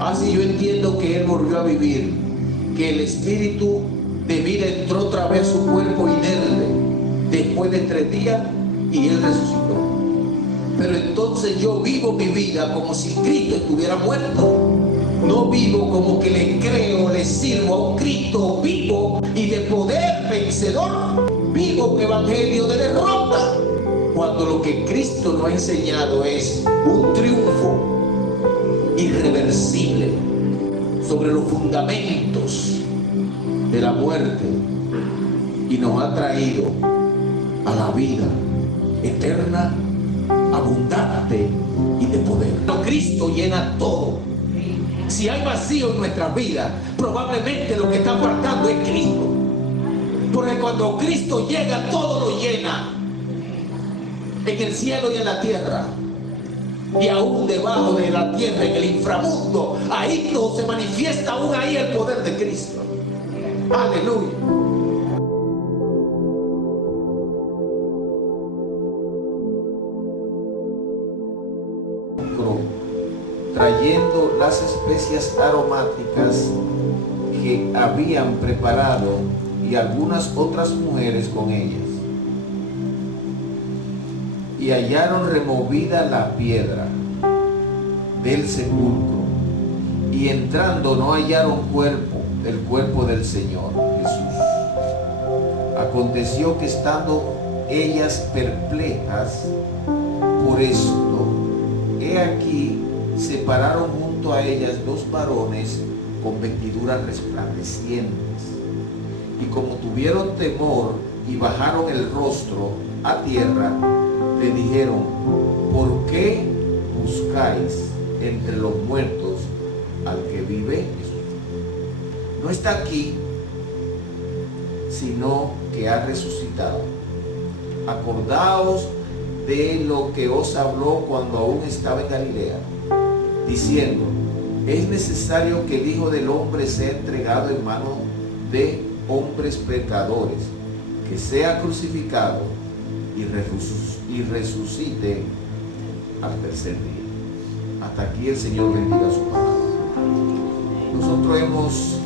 Así yo entiendo que Él volvió a vivir, que el espíritu de vida entró otra vez a su cuerpo inerte después de 3 días y Él resucitó. Pero entonces yo vivo mi vida como si Cristo estuviera muerto. No vivo como que le creo, le sirvo a un Cristo vivo y de poder vencedor. Vivo un evangelio de derrota, cuando lo que Cristo nos ha enseñado es un triunfo irreversible sobre los fundamentos de la muerte y nos ha traído a la vida eterna, abundante y de poder. Cristo llena todo. Si hay vacío en nuestras vidas, probablemente lo que está faltando es Cristo. Porque cuando Cristo llega, todo lo llena. En el cielo y en la tierra. Y aún debajo de la tierra, en el inframundo, ahí todo se manifiesta, aún ahí el poder de Cristo. Aleluya. Trayendo las especias aromáticas que habían preparado y algunas otras mujeres con ellas. Y hallaron removida la piedra del sepulcro, y entrando no hallaron el cuerpo del Señor Jesús. Aconteció que estando ellas perplejas por esto, he aquí se pararon junto a ellas 2 varones con vestiduras resplandecientes, y como tuvieron temor y bajaron el rostro a tierra, le dijeron: ¿por qué buscáis entre los muertos al que vive? No está aquí, sino que ha resucitado. Acordaos de lo que os habló cuando aún estaba en Galilea, diciendo: es necesario que el Hijo del Hombre sea entregado en manos de hombres pecadores, que sea crucificado y resucite al tercer día. Hasta aquí el Señor bendiga su palabra. Nosotros hemos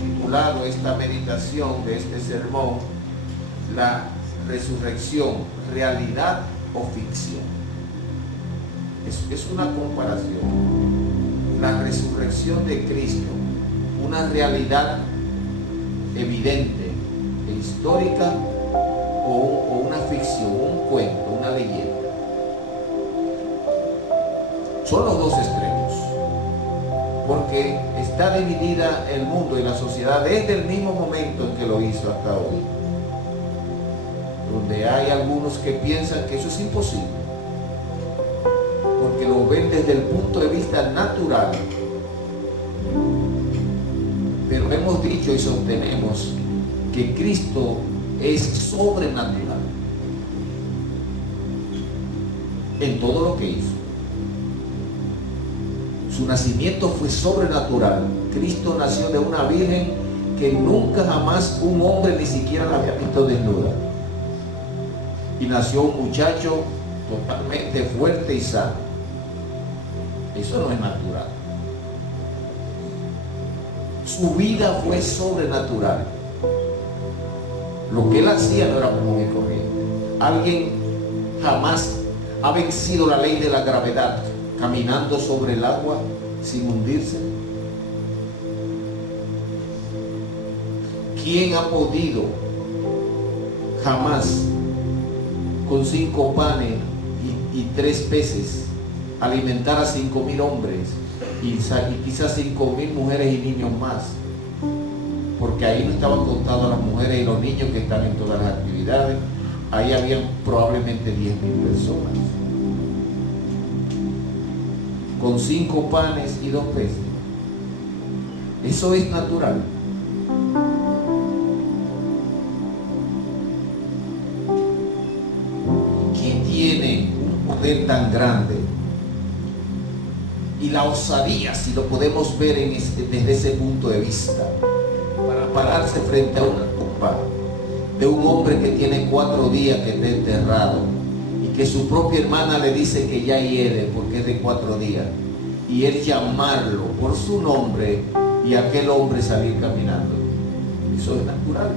titulado esta meditación de este sermón: la resurrección, realidad o ficción. Es una comparación. La resurrección de Cristo, una realidad evidente e histórica, o una ficción, un cuento, una leyenda. Son los dos extremos, porque está dividida el mundo y la sociedad desde el mismo momento en que lo hizo hasta hoy, donde hay algunos que piensan que eso es imposible, porque lo ven desde el punto de vista natural. Pero hemos dicho y sostenemos que Cristo es sobrenatural en todo lo que hizo. Su nacimiento fue sobrenatural. Cristo nació de una virgen que nunca jamás un hombre ni siquiera la había visto desnuda. Y nació un muchacho totalmente fuerte y sano. Eso no es natural. Su vida fue sobrenatural. Lo que él hacía no era común y corriente. Alguien jamás ha vencido la ley de la gravedad caminando sobre el agua sin hundirse. ¿Quién ha podido jamás con 5 panes y 3 peces alimentar a 5,000 hombres y quizás 5,000 mujeres y niños más? Porque ahí no estaban contadas las mujeres y los niños que están en todas las actividades. Ahí habían probablemente 10,000 personas. Con 5 panes y 2 peces. Eso es natural. ¿Quién tiene un poder tan grande? Y la osadía, si lo podemos ver desde ese punto de vista, para pararse frente a una tumba de un hombre que tiene 4 días que está enterrado y que su propia hermana le dice que ya hiede porque es de 4 días, y él llamarlo por su nombre y aquel hombre salir caminando. Eso es natural.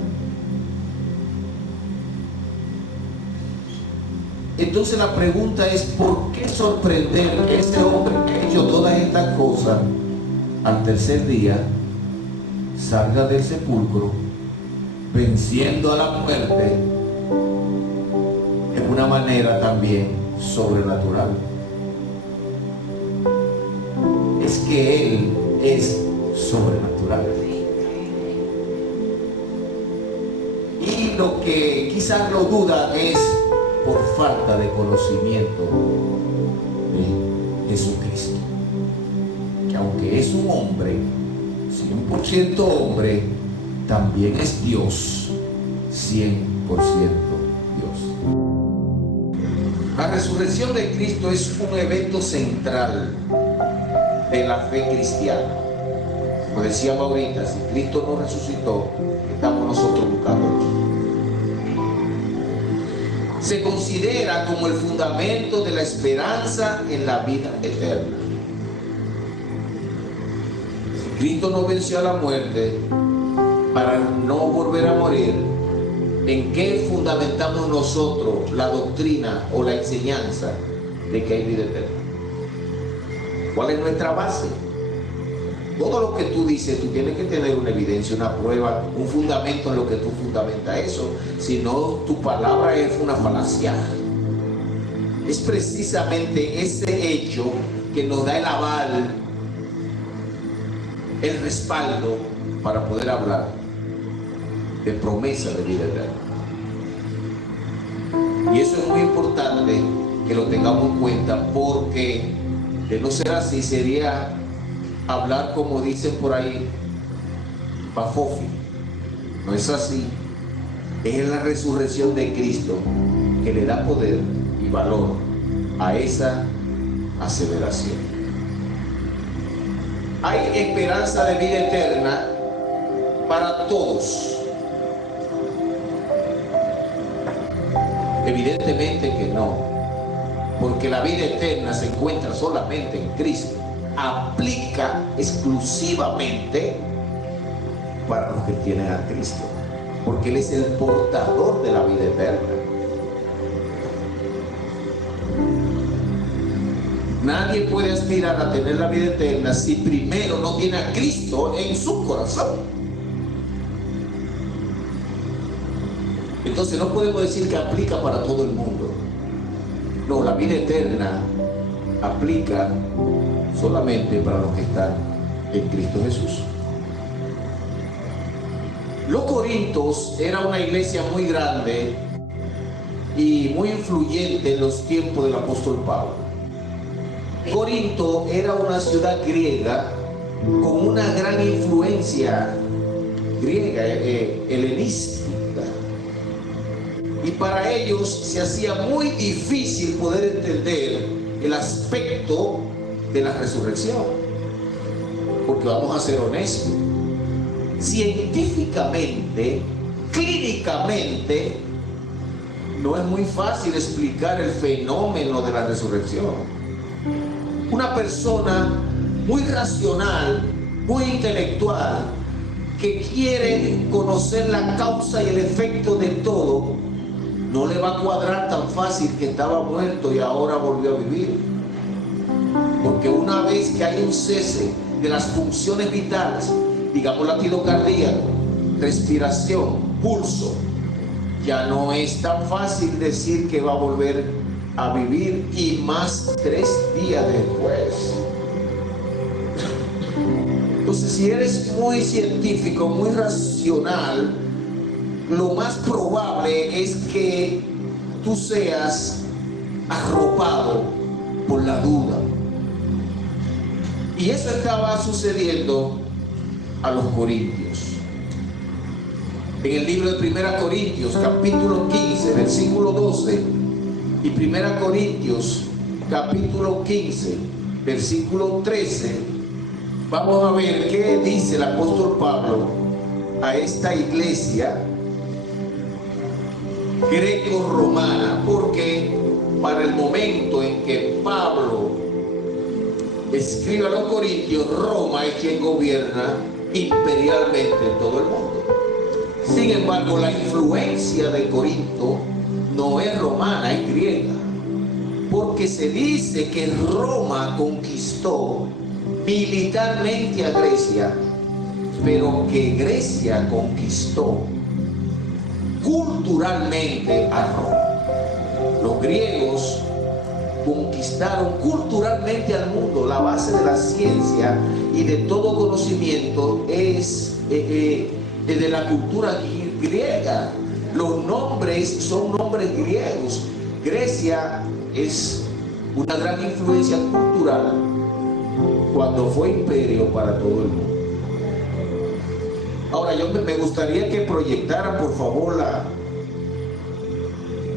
Entonces la pregunta es, ¿por qué sorprender que ese hombre que ha hecho todas estas cosas al tercer día salga del sepulcro venciendo a la muerte de una manera también sobrenatural? Es que él es sobrenatural. Y lo que quizás lo duda es por falta de conocimiento de Jesucristo, que aunque es un hombre, 100% hombre, también es Dios, 100% Dios. La resurrección de Cristo es un evento central de la fe cristiana. Como decíamos ahorita, si Cristo no resucitó, estamos nosotros buscando. Se considera como el fundamento de la esperanza en la vida eterna. Si Cristo no venció a la muerte para no volver a morir, ¿en qué fundamentamos nosotros la doctrina o la enseñanza de que hay vida eterna? ¿Cuál es nuestra base? Todo lo que tú dices, tú tienes que tener una evidencia, una prueba, un fundamento en lo que tú fundamentas eso. Si no, tu palabra es una falacia. Es precisamente ese hecho que nos da el aval, el respaldo para poder hablar de promesa de vida eterna. Y eso es muy importante que lo tengamos en cuenta, porque de no ser así sería hablar, como dicen por ahí, bafofi. No es así. Es la resurrección de Cristo que le da poder y valor a esa aseveración. Hay esperanza de vida eterna para todos. Evidentemente que no, porque la vida eterna se encuentra solamente en Cristo. Aplica exclusivamente para los que tienen a Cristo, porque Él es el portador de la vida eterna. Nadie puede aspirar a tener la vida eterna si primero no tiene a Cristo en su corazón. Entonces no podemos decir que aplica para todo el mundo. No, la vida eterna aplica solamente para los que están en Cristo Jesús. Los Corintios era una iglesia muy grande y muy influyente en los tiempos del apóstol Pablo. Corinto era una ciudad griega con una gran influencia griega, helenística. Y para ellos se hacía muy difícil poder entender el aspecto de la resurrección, porque vamos a ser honestos, científicamente, clínicamente, no es muy fácil explicar el fenómeno de la resurrección. Una persona muy racional, muy intelectual, que quiere conocer la causa y el efecto de todo, no le va a cuadrar tan fácil que estaba muerto y ahora volvió a vivir. Porque una vez que hay un cese de las funciones vitales, digamos latido cardíaco, respiración, pulso, ya no es tan fácil decir que va a volver a vivir, y más 3 días después. Entonces, si eres muy científico, muy racional, lo más probable es que tú seas arropado por la duda. Y eso estaba sucediendo a los corintios. En el libro de 1 Corintios, capítulo 15, versículo 12, y 1 Corintios, capítulo 15, versículo 13, vamos a ver qué dice el apóstol Pablo a esta iglesia greco-romana, porque para el momento en que Pablo escribe a los corintios, Roma es quien gobierna imperialmente en todo el mundo. Sin embargo, la influencia de Corinto no es romana, es griega, porque se dice que Roma conquistó militarmente a Grecia, pero que Grecia conquistó culturalmente a Roma. Los griegos conquistaron culturalmente al mundo. La base de la ciencia y de todo conocimiento es de la cultura griega. Los nombres son nombres griegos. Grecia es una gran influencia cultural cuando fue imperio para todo el mundo. Ahora me gustaría que proyectaran por favor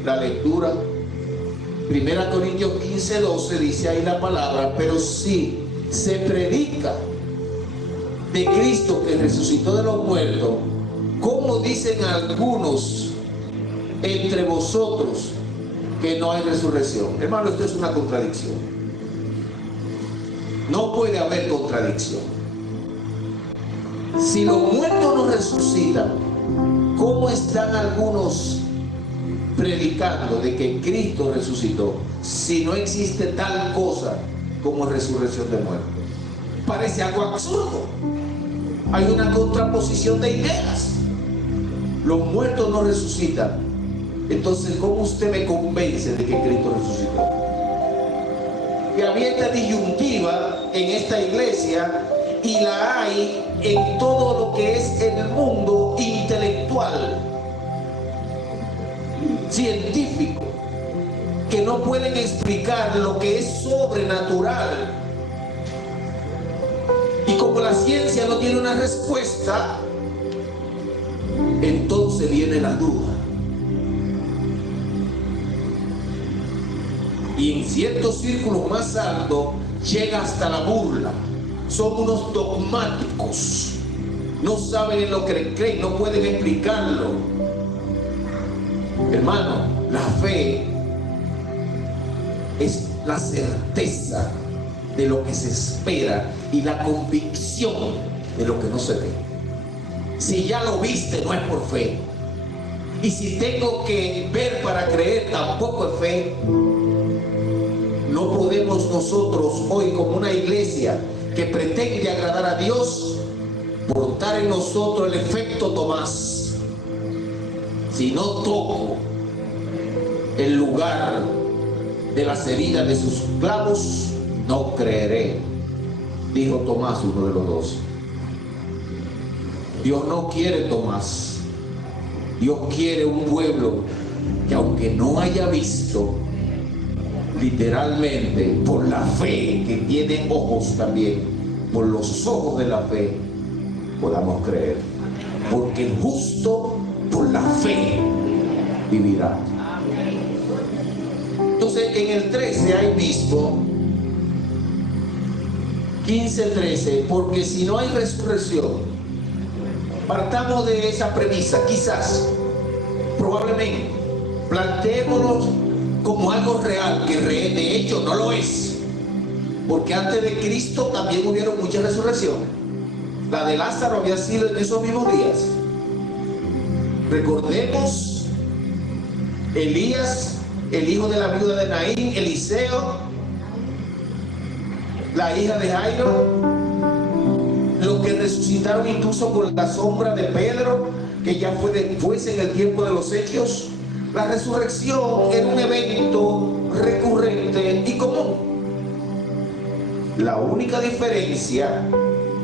la lectura. 1 Corintios 15:12 dice ahí la palabra: pero si se predica de Cristo que resucitó de los muertos, ¿cómo dicen algunos entre vosotros que no hay resurrección? Hermano, esto es una contradicción. No puede haber contradicción. Si los muertos no resucitan, ¿cómo están algunos predicando de que Cristo resucitó si no existe tal cosa como resurrección de muertos? Parece algo absurdo. Hay una contraposición de ideas. Los muertos no resucitan. Entonces, ¿cómo usted me convence de que Cristo resucitó? Que había esta disyuntiva en esta iglesia, y la hay en todo lo que es el mundo intelectual, científico, que no pueden explicar lo que es sobrenatural. Y como la ciencia no tiene una respuesta, entonces viene la duda. Y en ciertos círculos más altos llega hasta la burla. Son unos dogmáticos. No saben en lo que creen, no pueden explicarlo. Hermano, la fe es la certeza de lo que se espera y la convicción de lo que no se ve. Si ya lo viste, no es por fe. Y si tengo que ver para creer, tampoco es fe. No podemos nosotros hoy, como una iglesia que pretende agradar a Dios, portar en nosotros el efecto Tomás. Si no toco el lugar de las heridas de sus clavos, no creeré, dijo Tomás, uno de los 12. Dios no quiere Tomás. Dios quiere un pueblo que, aunque no haya visto, literalmente, por la fe, que tiene ojos también, por los ojos de la fe, podamos creer. Porque el justo por la fe vivirá. Entonces, en el 13 ahí mismo, 15:13, porque si no hay resurrección, partamos de esa premisa, quizás, probablemente, planteémonos como algo real, que de hecho no lo es, porque antes de Cristo también hubieron muchas resurrecciones. La de Lázaro había sido en esos mismos días. Recordemos Elías, el hijo de la viuda de Naín, Eliseo, la hija de Jairo, los que resucitaron incluso con la sombra de Pedro, que ya fue después en el tiempo de los Hechos. La resurrección era un evento recurrente y común. La única diferencia,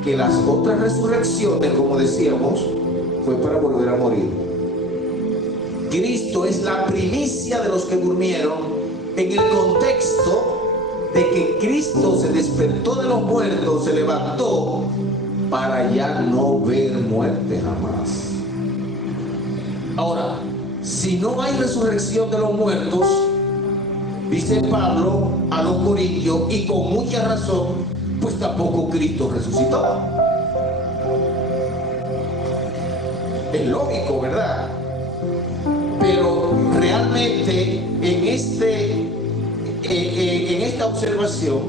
que las otras resurrecciones, como decíamos, fue para volver a morir. Cristo es la primicia de los que durmieron, en el contexto de que Cristo se despertó de los muertos, se levantó para ya no ver muerte jamás. Ahora, si no hay resurrección de los muertos, dice Pablo a los corintios, y con mucha razón, pues tampoco Cristo resucitó. Es lógico, ¿verdad? Pero realmente en esta observación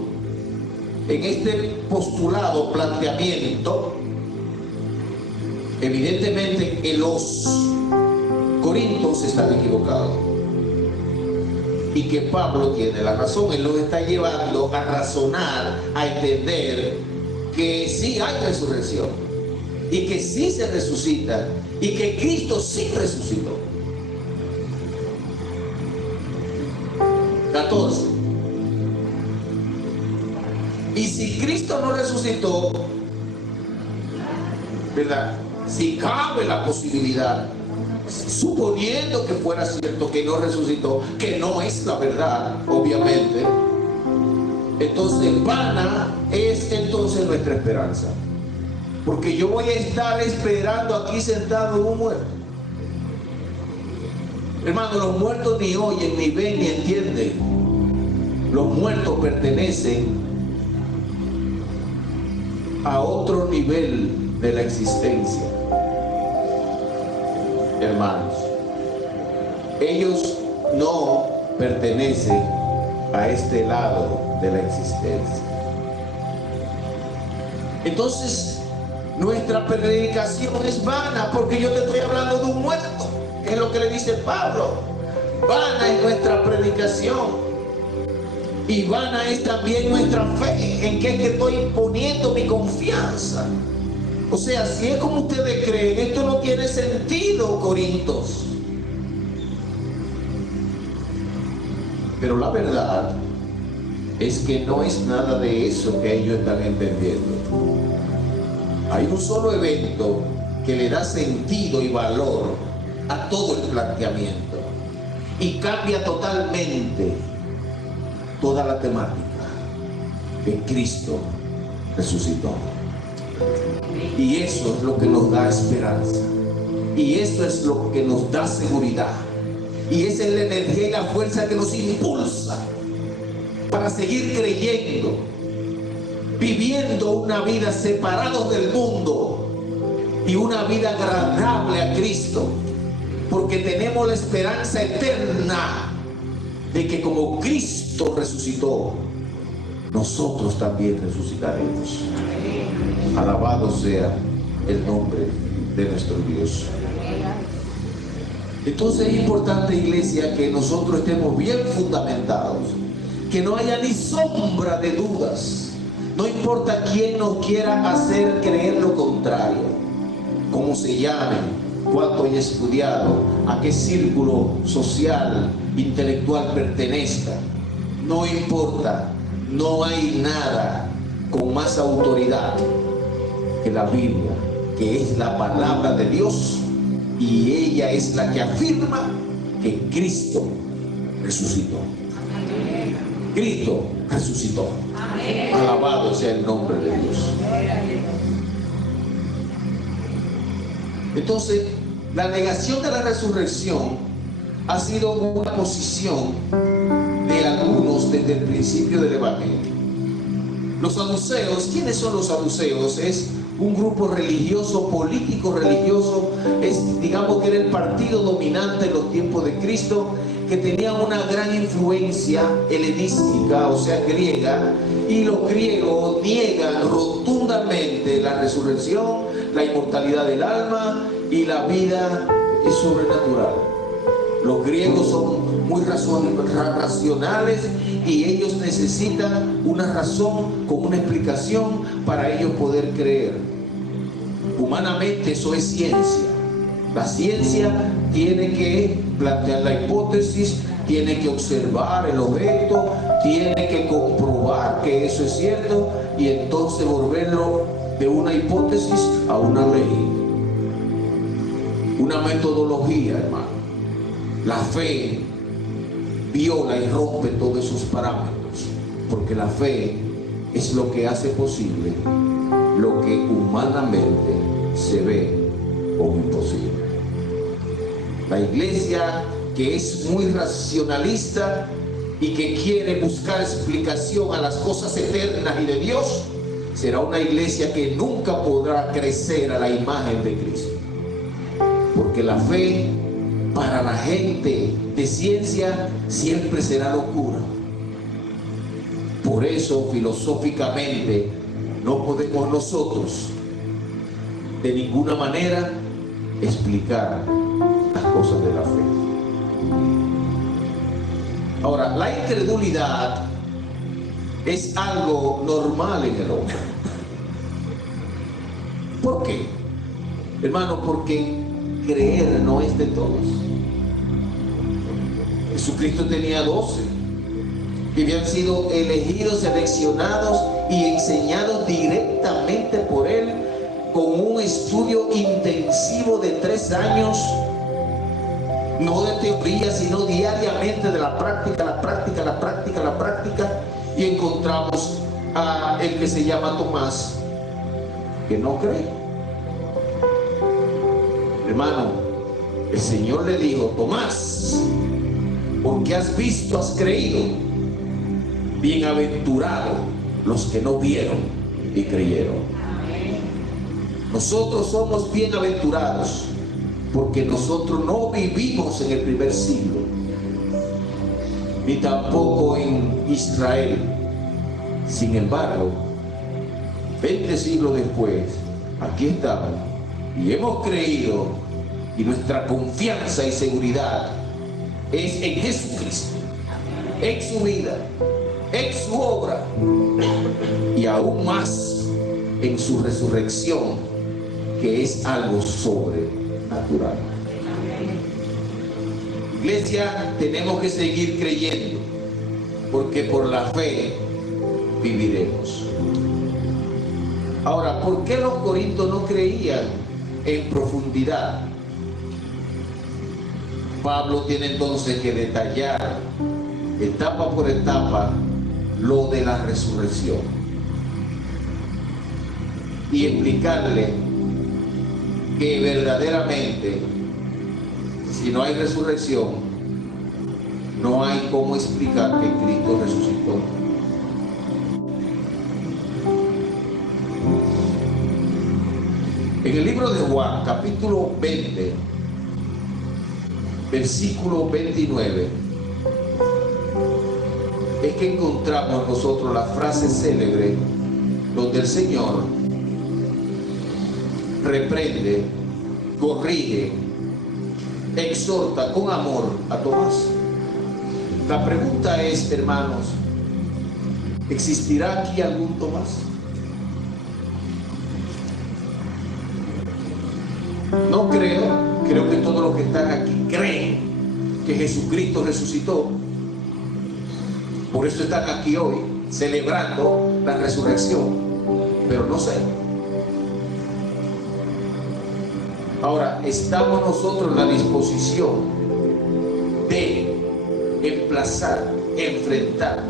en este postulado, planteamiento, evidentemente que los corintios están equivocados y que Pablo tiene la razón. Él los está llevando a razonar, a entender que sí hay resurrección y que sí se resucita y que Cristo sí resucitó. 14. Y si Cristo no resucitó, ¿verdad? Si cabe la posibilidad, suponiendo que fuera cierto que no resucitó, que no es la verdad, obviamente, entonces vana es entonces nuestra esperanza. Porque yo voy a estar esperando aquí sentado en un muerto. Hermano, los muertos ni oyen, ni ven, ni entienden. Los muertos pertenecen a otro nivel de la existencia. Hermanos, ellos no pertenecen a este lado de la existencia. Entonces, nuestra predicación es vana porque yo te estoy hablando de un muerto, que es lo que le dice Pablo. Vana es nuestra predicación. Y vana es también nuestra fe. ¿En qué es que estoy poniendo mi confianza? O sea, si es como ustedes creen, esto no tiene sentido, Corintios. Pero la verdad es que no es nada de eso que ellos están entendiendo. Hay un solo evento que le da sentido y valor a todo el planteamiento y cambia totalmente toda la temática: que Cristo resucitó. Y eso es lo que nos da esperanza, y eso es lo que nos da seguridad, y esa es la energía y la fuerza que nos impulsa para seguir creyendo, viviendo una vida separados del mundo y una vida agradable a Cristo, porque tenemos la esperanza eterna de que como Cristo resucitó, nosotros también resucitaremos. Alabado sea el nombre de nuestro Dios. Entonces es importante, iglesia, que nosotros estemos bien fundamentados, que no haya ni sombra de dudas. No importa quién nos quiera hacer creer lo contrario, cómo se llame, cuánto haya estudiado, a qué círculo social, intelectual pertenezca. No importa, no hay nada con más autoridad que la Biblia, que es la palabra de Dios, y ella es la que afirma que Cristo resucitó. Cristo resucitó. Alabado sea el nombre de Dios. Entonces, la negación de la resurrección ha sido una posición de algunos desde el principio del Evangelio. Los saduceos, ¿quiénes son los saduceos? Es un grupo religioso, político religioso, digamos que era el partido dominante en los tiempos de Cristo, que tenía una gran influencia helenística, o sea, griega, y los griegos niegan rotundamente la resurrección, la inmortalidad del alma y la vida es sobrenatural. Los griegos son muy racionales y ellos necesitan una razón con una explicación para ellos poder creer. Humanamente eso es ciencia. La ciencia tiene que plantear la hipótesis, tiene que observar el objeto, tiene que comprobar que eso es cierto y entonces volverlo de una hipótesis a una ley. Una metodología, hermano. La fe viola y rompe todos esos parámetros, porque la fe es lo que hace posible lo que humanamente se ve como imposible. La iglesia que es muy racionalista y que quiere buscar explicación a las cosas eternas y de Dios, será una iglesia que nunca podrá crecer a la imagen de Cristo, porque la fe para la gente de ciencia siempre será locura. Por eso, filosóficamente, no podemos nosotros de ninguna manera explicar las cosas de la fe. Ahora, la incredulidad es algo normal en el hombre. ¿Por qué? Hermano, porque creer no es de todos. Jesucristo tenía 12 que habían sido elegidos, seleccionados y enseñados directamente por Él, con un estudio intensivo de 3 años, no de teoría, sino diariamente de la práctica, la práctica, la práctica, la práctica. Y encontramos a el que se llama Tomás, que no cree. Hermano, el Señor le dijo: Tomás, porque has visto, has creído. Bienaventurados los que no vieron y creyeron. Nosotros somos bienaventurados porque nosotros no vivimos en el primer siglo, ni tampoco en Israel. Sin embargo, 20 siglos después, aquí estamos y hemos creído, y nuestra confianza y seguridad es en Jesucristo, en su vida, en su obra, y aún más en su resurrección, que es algo sobrenatural. Iglesia, tenemos que seguir creyendo, porque por la fe viviremos. Ahora, ¿por qué los corintios no creían en profundidad? Pablo tiene entonces que detallar etapa por etapa lo de la resurrección y explicarle que verdaderamente, si no hay resurrección, no hay cómo explicar que Cristo resucitó. En el libro de Juan, capítulo 20, versículo 29, es que encontramos nosotros la frase célebre donde el Señor reprende, corrige, exhorta con amor a Tomás. La pregunta es, hermanos, ¿existirá aquí algún Tomás? No creo que todos los que están aquí creen que Jesucristo resucitó. Por eso están aquí hoy celebrando la resurrección, pero no sé. Ahora, estamos nosotros en la disposición de emplazar, enfrentar,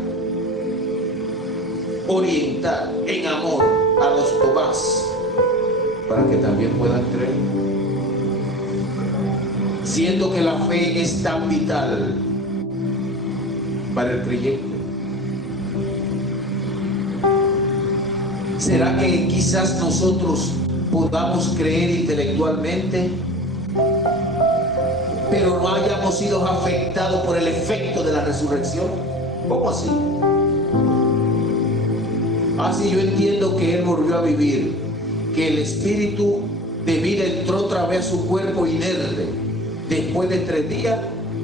orientar en amor a los Tomás para que también puedan creer, siendo que la fe es tan vital para el creyente. ¿Será que quizás nosotros podamos creer intelectualmente, pero no hayamos sido afectados por el efecto de la resurrección? ¿Cómo así? Así yo entiendo que Él volvió a vivir, que el espíritu de vida entró otra vez a su cuerpo inerte después de 3 días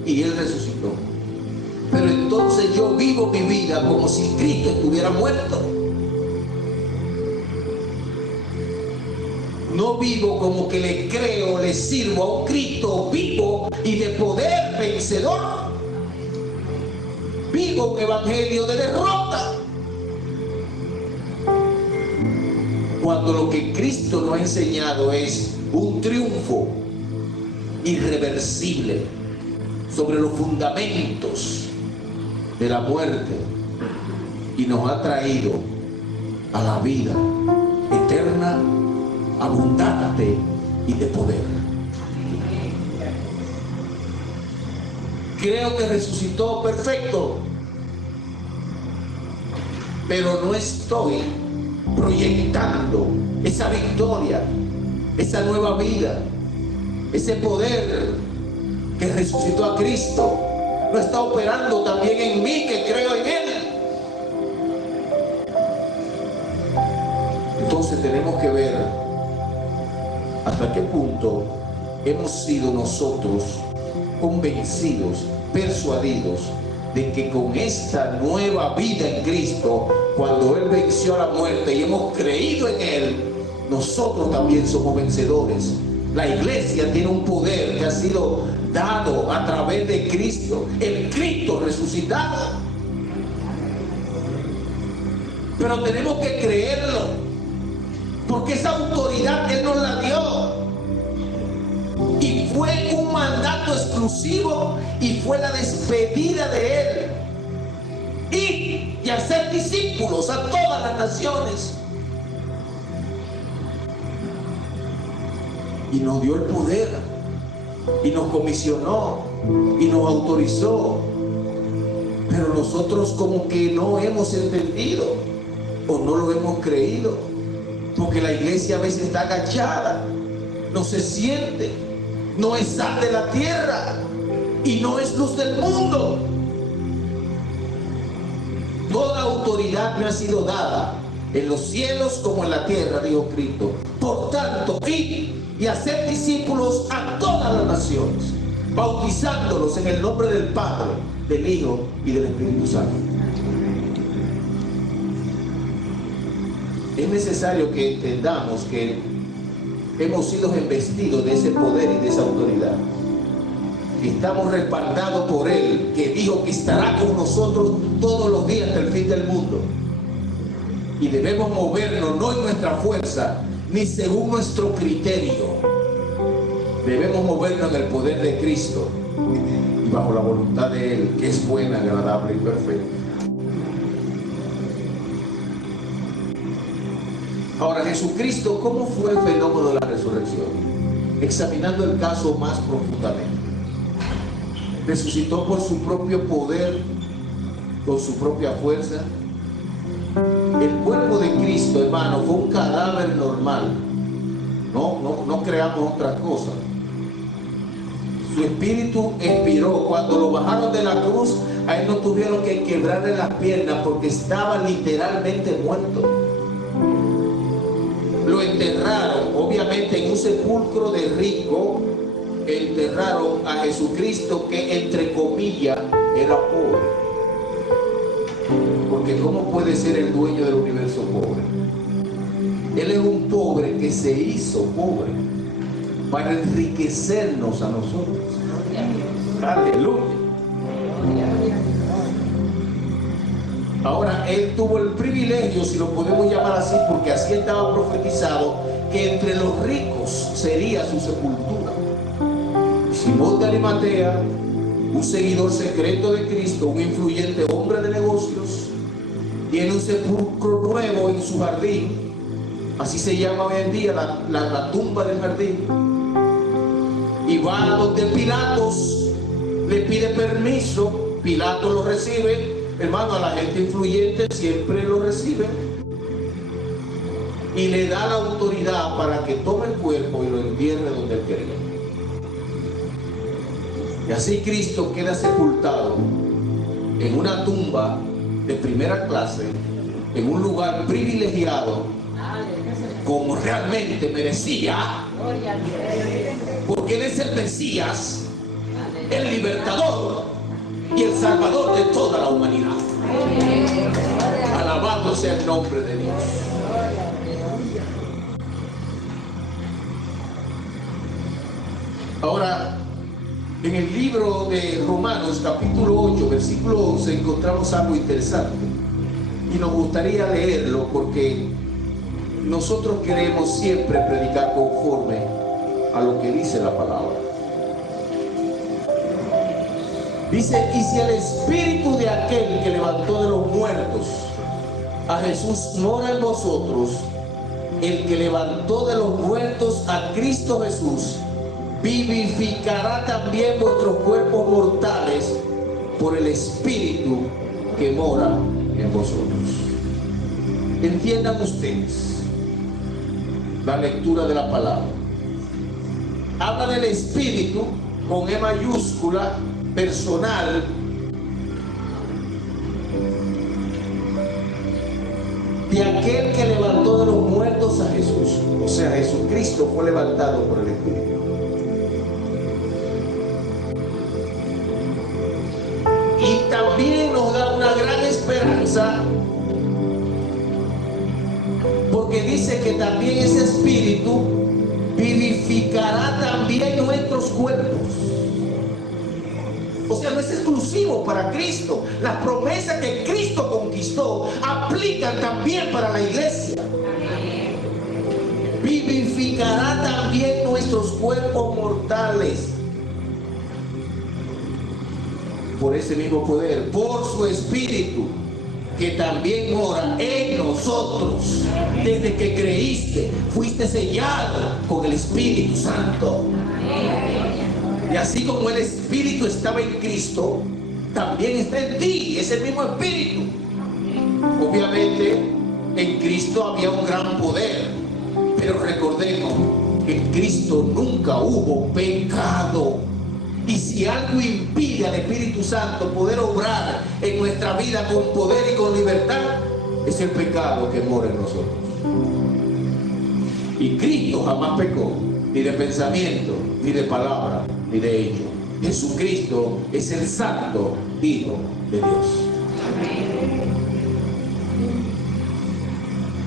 y Él resucitó. Pero entonces yo vivo mi vida como si Cristo estuviera muerto. No vivo como que le creo, le sirvo a un Cristo vivo y de poder vencedor. Vivo un evangelio de derrota, cuando lo que Cristo nos ha enseñado es un triunfo irreversible sobre los fundamentos de la muerte y nos ha traído a la vida eterna, abundante y de poder. Creo que resucitó perfecto, pero no estoy proyectando esa victoria, esa nueva vida, ese poder que resucitó a Cristo. No está operando también en mí, que creo en Él. Entonces tenemos que ver hasta qué punto hemos sido nosotros convencidos, persuadidos de que con esta nueva vida en Cristo, cuando Él venció a la muerte y hemos creído en Él, nosotros también somos vencedores. La iglesia tiene un poder que ha sido dado a través de Cristo, el Cristo resucitado. Pero tenemos que creerlo, porque esa autoridad Él nos la dio. Y fue un mandato exclusivo y fue la despedida de Él. Y hacer discípulos a todas las naciones. Y nos dio el poder. Y nos comisionó. Y nos autorizó. Pero nosotros como que no hemos entendido. O no lo hemos creído. Porque la iglesia a veces está agachada. No se siente. No es sal de la tierra y no es luz del mundo. Toda autoridad me ha sido dada en los cielos como en la tierra, dijo Cristo. Por tanto, id y hacer discípulos a todas las naciones, bautizándolos en el nombre del Padre, del Hijo y del Espíritu Santo. Es necesario que entendamos que hemos sido investidos de ese poder y de esa autoridad. Estamos respaldados por Él, que dijo que estará con nosotros todos los días hasta el fin del mundo. Y debemos movernos no en nuestra fuerza, ni según nuestro criterio. Debemos movernos en el poder de Cristo y bajo la voluntad de Él, que es buena, agradable y perfecta. Ahora, Jesucristo, ¿cómo fue el fenómeno de la resurrección? Examinando el caso más profundamente. Resucitó por su propio poder, con su propia fuerza. El cuerpo de Cristo, hermano, fue un cadáver normal. No creamos otra cosa. Su espíritu expiró. Cuando lo bajaron de la cruz, a Él no tuvieron que quebrarle las piernas porque estaba literalmente muerto. Lo enterraron, obviamente en un sepulcro de rico. Enterraron a Jesucristo, que entre comillas era pobre. Porque ¿cómo puede ser el dueño del universo pobre? Él es un pobre que se hizo pobre para enriquecernos a nosotros. Aleluya. Ahora, Él tuvo el privilegio, si lo podemos llamar así, porque así estaba profetizado, que entre los ricos sería su sepultura. Simón de Arimatea, un seguidor secreto de Cristo, un influyente hombre de negocios, tiene un sepulcro nuevo en su jardín. Así se llama hoy en día la tumba del jardín. Y va a donde Pilatos, le pide permiso. Pilatos lo recibe. Hermano, a la gente influyente siempre lo recibe. Y le da la autoridad para que tome el cuerpo y lo entierre donde él quería. Y así Cristo queda sepultado en una tumba de primera clase, en un lugar privilegiado, como realmente merecía, porque Él es el Mesías, el libertador y el salvador de toda la humanidad. Alabado sea el nombre de Dios. Ahora, en el libro de Romanos, capítulo 8, versículo 11, encontramos algo interesante. Y nos gustaría leerlo porque nosotros queremos siempre predicar conforme a lo que dice la palabra. Dice: y si el espíritu de aquel que levantó de los muertos a Jesús mora en vosotros, el que levantó de los muertos a Cristo Jesús vivificará también vuestros cuerpos mortales por el espíritu que mora en vosotros. Entiendan ustedes la lectura de la palabra. Habla del espíritu con E mayúscula, personal, de aquel que levantó de los muertos semejandos a Jesús. O sea, Jesucristo fue levantado por el Espíritu. Y también nos da una gran esperanza, porque dice que también ese Espíritu vivificará también nuestros cuerpos. O sea, no es exclusivo para Cristo. Las promesas que Cristo conquistó aplican también para la iglesia. Vivificará también nuestros cuerpos mortales por ese mismo poder, por su Espíritu que también mora en nosotros. Desde que creíste, fuiste sellado con el Espíritu Santo. Y así como el Espíritu estaba en Cristo, también está en ti, es el mismo Espíritu. Obviamente, en Cristo había un gran poder, pero recordemos que en Cristo nunca hubo pecado. Y si algo impide al Espíritu Santo poder obrar en nuestra vida con poder y con libertad, es el pecado que mora en nosotros. Y Cristo jamás pecó, ni de pensamiento, ni de palabra, ni de hecho. Jesucristo es el Santo Hijo de Dios.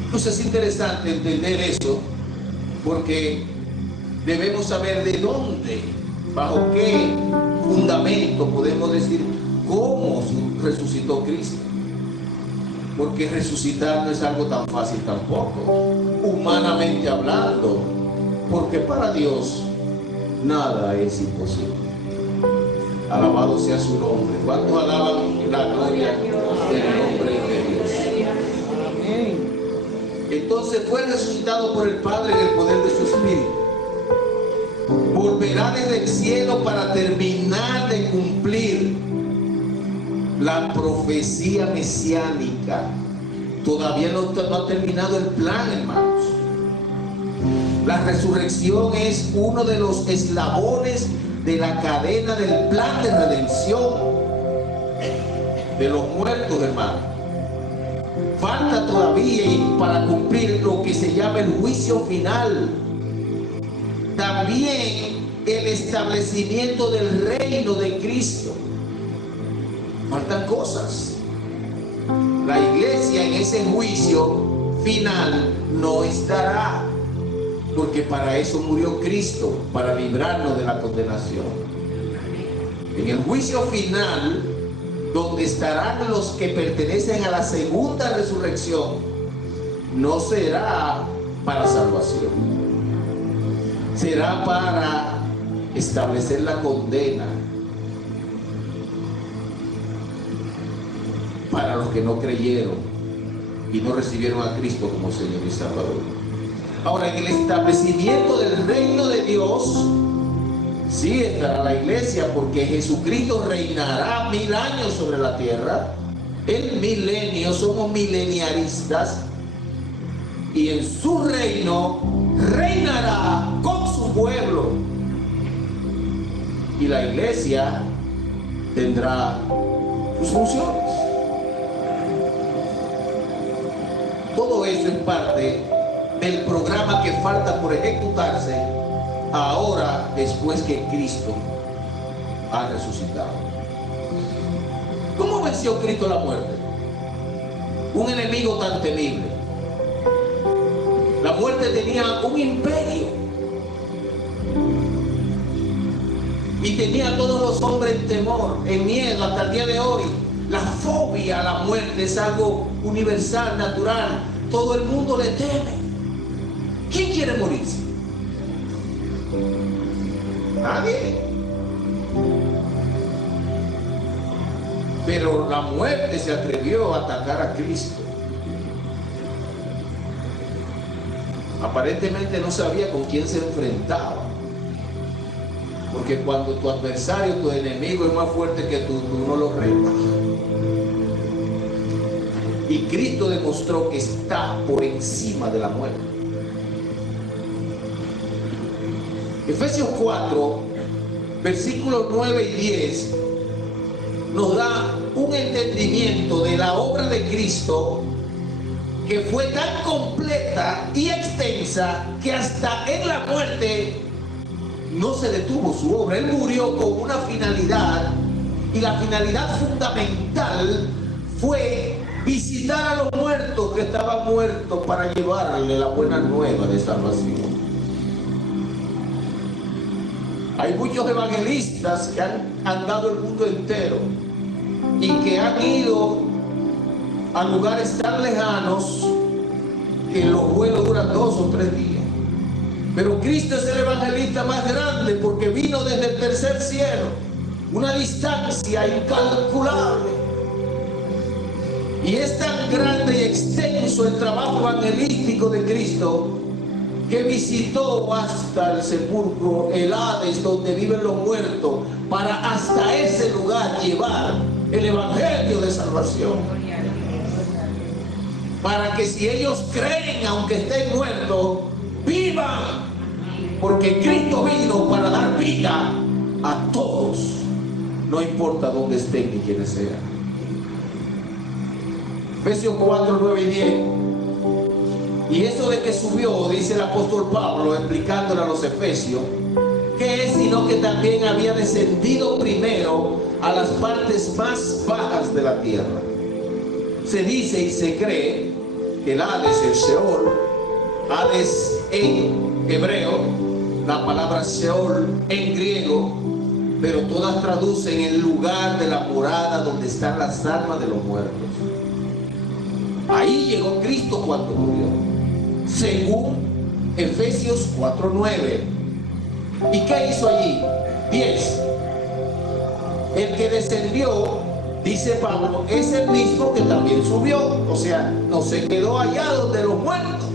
Entonces es interesante entender eso, porque debemos saber de dónde, bajo qué fundamento podemos decir cómo resucitó Cristo. Porque resucitar no es algo tan fácil tampoco, humanamente hablando, porque para Dios nada es imposible. Alabado sea su nombre. ¿Cuántos alaban la gloria del nombre de Dios? Entonces fue resucitado por el Padre en el poder de su Espíritu. Volverá desde el cielo para terminar de cumplir la profecía mesiánica. Todavía no ha terminado el plan, hermanos. La resurrección es uno de los eslabones de la cadena del plan de redención de los muertos, hermanos. Falta todavía para cumplir lo que se llama el juicio final. También el establecimiento del reino de Cristo. Faltan cosas. La iglesia en ese juicio final no estará, porque para eso murió Cristo, para librarnos de la condenación. En el juicio final, donde estarán los que pertenecen a la segunda resurrección, no será para salvación, será para establecer la condena para los que no creyeron y no recibieron a Cristo como Señor y Salvador. Ahora, en el establecimiento del reino de Dios sí estará la iglesia, porque Jesucristo reinará 1000 años sobre la tierra. El milenio, somos mileniaristas, y en su reino reinará con su pueblo, y la iglesia tendrá sus funciones. Todo eso es parte del programa que falta por ejecutarse ahora, después que Cristo ha resucitado. ¿Cómo venció Cristo la muerte? Un enemigo tan temible. La muerte tenía un imperio y tenía a todos los hombres en temor, en miedo. Hasta el día de hoy la fobia a la muerte es algo universal, natural. Todo el mundo le teme. ¿Quién quiere morirse? Nadie. Pero la muerte se atrevió a atacar a Cristo. Aparentemente no sabía con quién se enfrentaba, porque cuando tu adversario, tu enemigo es más fuerte que tú no lo retas. Y Cristo demostró que está por encima de la muerte. Efesios 4, versículos 9 y 10 nos da un entendimiento de la obra de Cristo que fue tan completa y extensa que hasta en la muerte no se detuvo su obra. Él murió con una finalidad, y la finalidad fundamental fue visitar a los muertos que estaban muertos para llevarle la buena nueva de salvación. Hay muchos evangelistas que han andado el mundo entero y que han ido a lugares tan lejanos que los vuelos duran 2 o 3 días. Pero Cristo es el evangelista más grande porque vino desde el tercer cielo, una distancia incalculable. Y es tan grande y extenso el trabajo evangelístico de Cristo que visitó hasta el sepulcro, el Hades, donde viven los muertos, para hasta ese lugar llevar el evangelio de salvación. Para que si ellos creen, aunque estén muertos, vivan. Porque Cristo vino para dar vida a todos, no importa dónde estén ni quiénes sean. Efesios 4, 9 y 10. Y eso de que subió, dice el apóstol Pablo, explicándole a los efesios, que es sino que también había descendido primero a las partes más bajas de la tierra. Se dice y se cree que el Hades, el Sheol, Hades en hebreo, la palabra Sheol en griego, pero todas traducen el lugar de la morada donde están las almas de los muertos. Ahí llegó Cristo cuando murió, según Efesios 4:9. ¿Y qué hizo allí? 10. El que descendió, dice Pablo, es el mismo que también subió. O sea, no se quedó allá donde los muertos.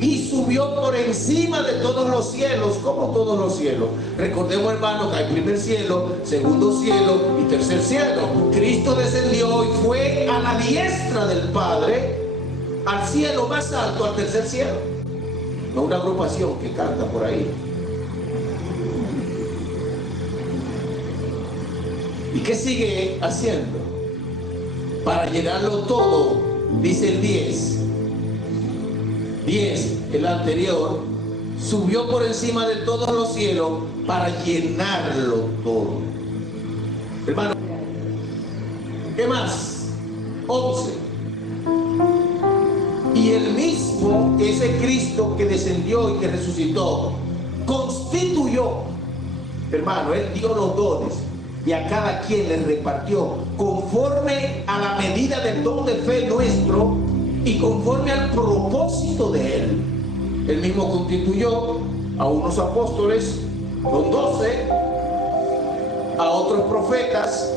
Y subió por encima de todos los cielos. ¿Cómo todos los cielos? Recordemos, hermanos, que hay primer cielo, segundo cielo y tercer cielo. Cristo descendió y fue a la diestra del Padre, al cielo más alto, al tercer cielo. No una agrupación que canta por ahí. ¿Y qué sigue haciendo? Para llenarlo todo, dice el 10, el anterior, subió por encima de todos los cielos para llenarlo todo. Hermano, ¿qué más? 11. Y el mismo, ese Cristo que descendió y que resucitó, constituyó, hermano, Él dio los dones y a cada quien le repartió conforme a la medida del don de fe nuestro y conforme al propósito de Él. Él mismo constituyó a unos apóstoles con 12, a otros profetas,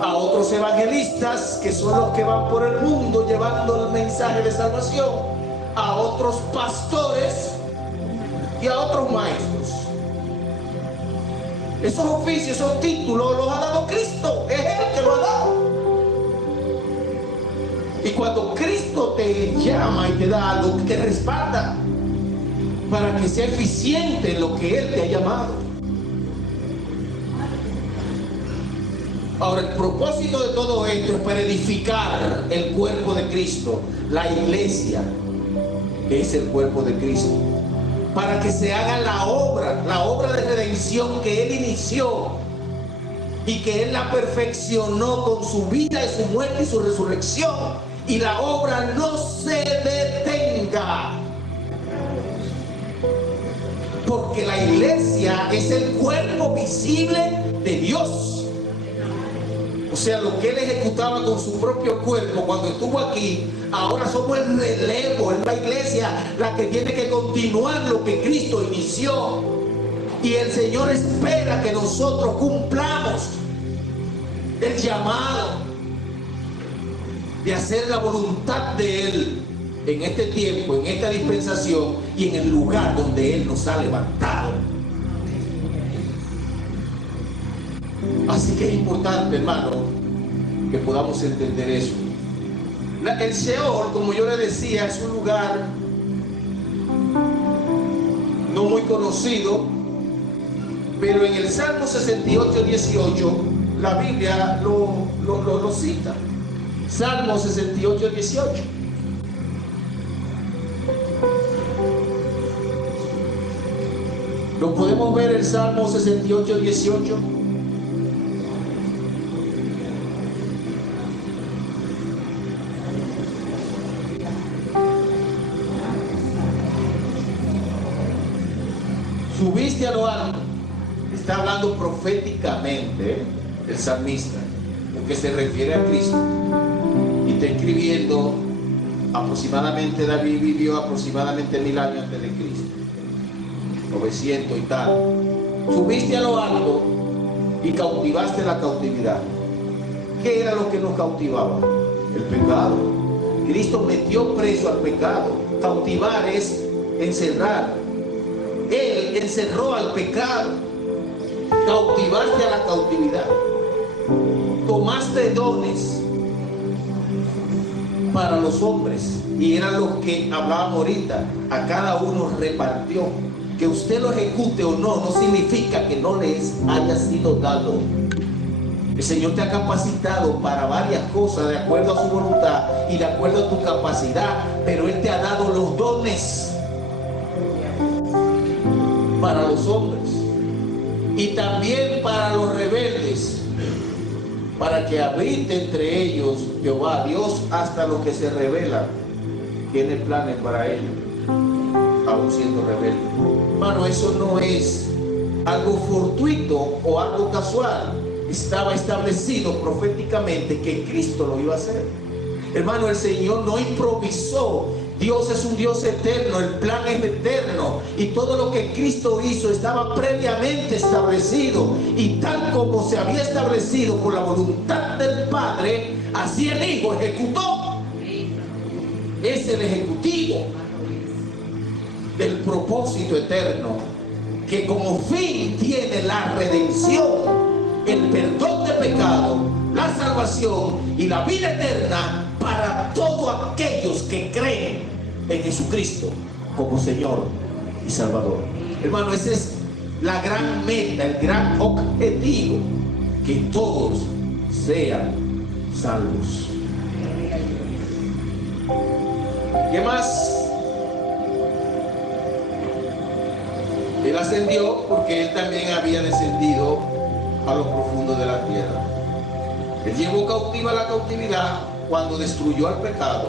a otros evangelistas, que son los que van por el mundo llevando el mensaje de salvación, a otros pastores y a otros maestros. Esos oficios, esos títulos los ha dado Cristo, es Él que lo ha dado. Y cuando Cristo te llama y te da algo, te respalda para que sea eficiente en lo que Él te ha llamado. Ahora, el propósito de todo esto es para edificar el cuerpo de Cristo, la iglesia, que es el cuerpo de Cristo, para que se haga la obra de redención que Él inició y que Él la perfeccionó con su vida y su muerte y su resurrección, y la obra no se detenga, porque la iglesia es el cuerpo visible de Dios. O sea, lo que Él ejecutaba con su propio cuerpo cuando estuvo aquí, ahora somos el relevo. Es la iglesia la que tiene que continuar lo que Cristo inició. Y el Señor espera que nosotros cumplamos el llamado de hacer la voluntad de Él en este tiempo, en esta dispensación y en el lugar donde Él nos ha levantado. Así que es importante, hermano, que podamos entender eso. El Sheol, como yo le decía, es un lugar no muy conocido, pero en el Salmo 68, 18 la Biblia lo cita. Salmo 68, 18. ¿Lo podemos ver el Salmo 68, 18? Subiste a lo alto. Está hablando proféticamente el salmista, porque se refiere a Cristo. Y está escribiendo aproximadamente, David vivió aproximadamente 1000 años antes de Cristo, 900 y tal. Subiste a lo alto y cautivaste la cautividad. ¿Qué era lo que nos cautivaba? El pecado. Cristo metió preso al pecado. Cautivar es encerrar. Él encerró al pecado. Cautivaste a la cautividad. Tomaste dones para los hombres, y eran los que hablábamos ahorita. A cada uno repartió. Que usted lo ejecute o no, no significa que no les haya sido dado. El Señor te ha capacitado para varias cosas de acuerdo a su voluntad y de acuerdo a tu capacidad, pero Él te ha dado los dones para los hombres y también para los rebeldes, para que habite entre ellos Jehová. Dios, hasta los que se rebelan, tiene planes para ellos, aún siendo rebeldes. Hermano, eso no es algo fortuito o algo casual. Estaba establecido proféticamente que Cristo lo iba a hacer. Hermano, el Señor no improvisó. Dios es un Dios eterno, el plan es eterno, y todo lo que Cristo hizo estaba previamente establecido, y tal como se había establecido por la voluntad del Padre, así el Hijo ejecutó. Es el ejecutivo del propósito eterno, que como fin tiene la redención, el perdón de pecado, la salvación y la vida eterna para todos aquellos que creen en Jesucristo como Señor y Salvador. Hermano, esa es la gran meta, el gran objetivo, que todos sean salvos. ¿Qué más? Él ascendió porque Él también había descendido a lo profundo de la tierra. Él llevó cautiva la cautividad cuando destruyó al pecado,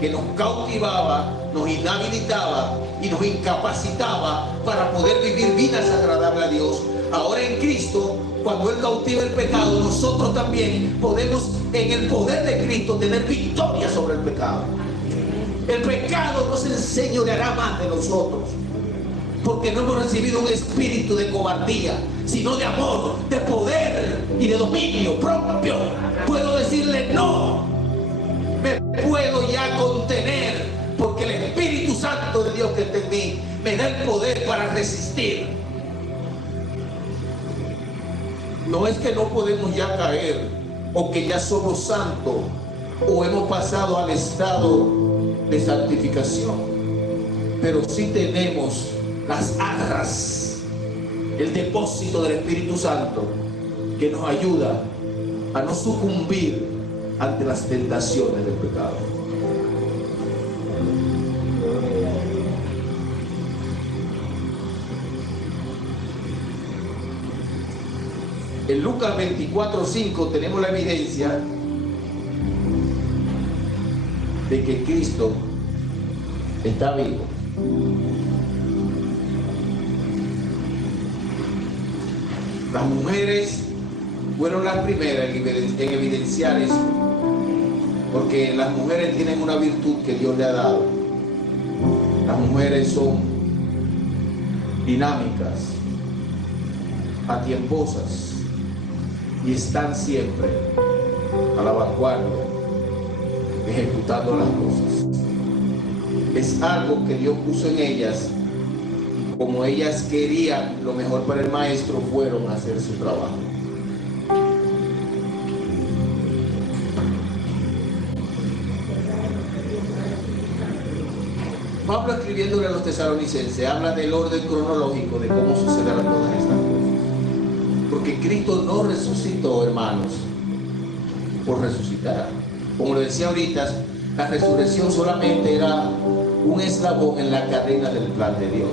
que nos cautivaba, nos inhabilitaba y nos incapacitaba para poder vivir vidas agradables a Dios. Ahora en Cristo, cuando Él cautiva el pecado, nosotros también podemos, en el poder de Cristo, tener victoria sobre el pecado. El pecado no se enseñoreará más de nosotros, porque no hemos recibido un espíritu de cobardía, sino de amor, de poder y de dominio propio. Puedo decirle no, me puedo ya contener, porque el Espíritu Santo de Dios que está en mí me da el poder para resistir. No es que no podemos ya caer, o que ya somos santos, o hemos pasado al estado de santificación, pero sí tenemos las arras, el depósito del Espíritu Santo, que nos ayuda a no sucumbir ante las tentaciones del pecado. En Lucas 24:5 tenemos la evidencia de que Cristo está vivo. Las mujeres fueron las primeras en evidenciar eso, porque las mujeres tienen una virtud que Dios le ha dado. Las mujeres son dinámicas, atiemposas, y están siempre a la vanguardia, ejecutando las cosas. Es algo que Dios puso en ellas. Como ellas querían lo mejor para el maestro, fueron a hacer su trabajo. Pablo, escribiéndole a los tesalonicenses, habla del orden cronológico de cómo sucederán todas estas cosas. Porque Cristo no resucitó, hermanos, por resucitar. Como lo decía ahorita, la resurrección solamente era un eslabón en la cadena del plan de Dios.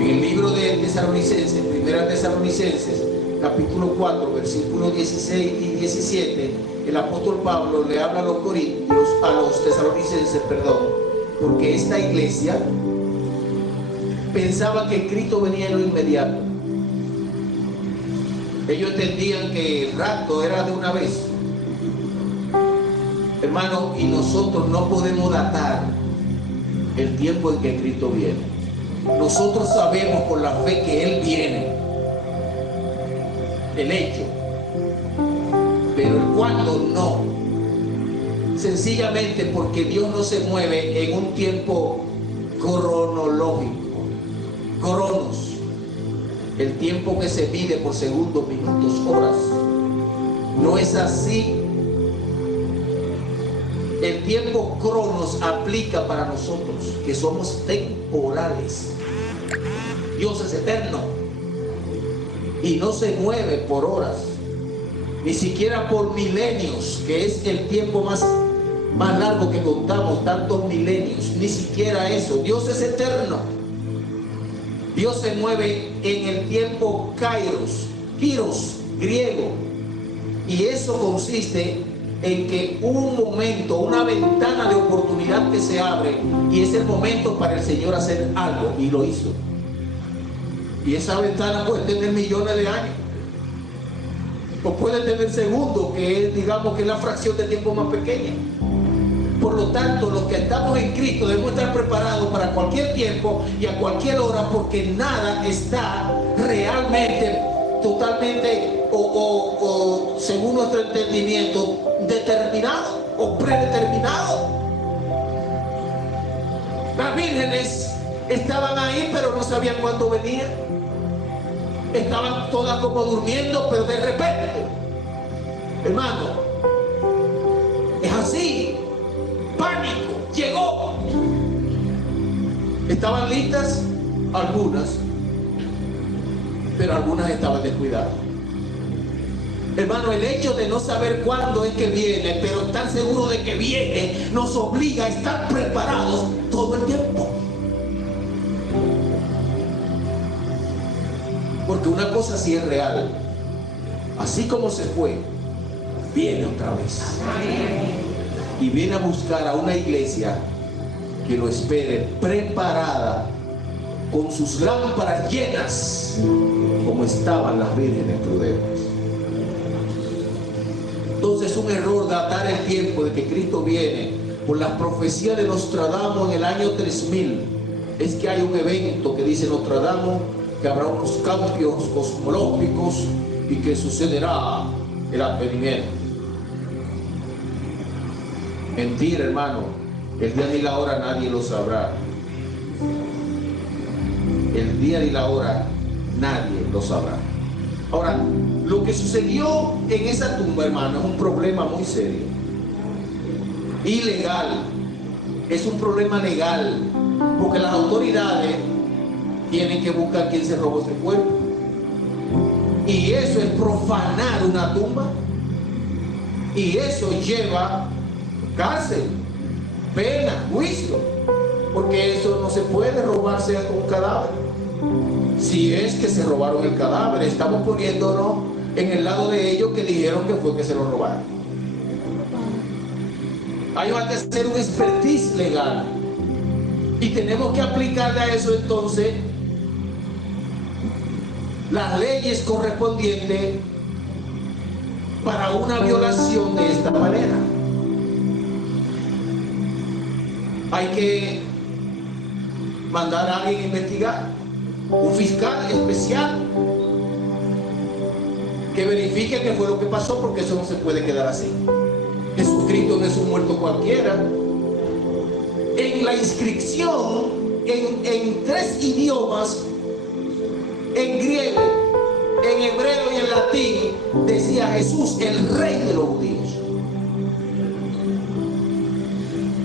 En el libro de Tesalonicenses, primera Tesalonicenses, capítulo 4, versículos 16 y 17, el apóstol Pablo le habla a los corintios, a los tesalonicenses, porque esta iglesia pensaba que Cristo venía en lo inmediato. Ellos entendían que el rapto era de una vez. Hermano, y nosotros no podemos datar el tiempo en que Cristo viene. Nosotros sabemos por la fe que Él viene, el hecho, pero el cuándo no. Sencillamente porque Dios no se mueve en un tiempo cronológico. Cronos, el tiempo que se mide por segundos, minutos, horas. No es así. El tiempo cronos aplica para nosotros, que somos temporales. Dios es eterno y no se mueve por horas, ni siquiera por milenios, que es el tiempo más largo que contamos, tantos milenios. Ni siquiera eso. Dios es eterno. Dios se mueve en el tiempo kairos griego, y eso consiste en que un momento, una ventana de oportunidad que se abre, y es el momento para el Señor hacer algo, y lo hizo. Y esa ventana puede tener millones de años, o puede tener segundos, que es, digamos, que es la fracción de tiempo más pequeña. Por lo tanto, los que estamos en Cristo debemos estar preparados para cualquier tiempo y a cualquier hora, porque nada está realmente, totalmente o según nuestro entendimiento, determinado o predeterminado. Las vírgenes estaban ahí, pero no sabían cuándo venían. Estaban todas como durmiendo, pero de repente, hermano, es así. Pánico, llegó. Estaban listas algunas, pero algunas estaban descuidadas. Hermano, el hecho de no saber cuándo es que viene, pero estar seguro de que viene, nos obliga a estar preparados todo el tiempo. Porque una cosa sí es real: así como se fue, viene otra vez. Y viene a buscar a una iglesia que lo espere preparada, con sus lámparas llenas, como estaban las vírgenes prudentes. Entonces es un error datar el tiempo de que Cristo viene por las profecías de Nostradamus en el año 3000. Es que hay un evento que dice Nostradamus, que habrá unos cambios cosmológicos y que sucederá el advenimiento. Mentira, hermano. El día ni la hora nadie lo sabrá. El día ni la hora nadie lo sabrá. Ahora, lo que sucedió en esa tumba, hermano, es un problema muy serio. Ilegal. Es un problema legal, porque las autoridades tienen que buscar quién se robó ese cuerpo. Y eso es profanar una tumba. Y eso lleva cárcel, pena, juicio, porque eso no se puede robarse un cadáver. Si es que se robaron el cadáver, estamos poniéndonos en el lado de ellos que dijeron que fue que se lo robaron. Hay que hacer un expertise legal, y tenemos que aplicarle a eso entonces las leyes correspondientes para una violación de esta manera. Hay que mandar a alguien a investigar, un fiscal especial que verifique qué fue lo que pasó, porque eso no se puede quedar así. Jesucristo no es un muerto cualquiera. En la inscripción, en 3 idiomas, en griego, en hebreo y en latín, decía Jesús, el rey de los judíos.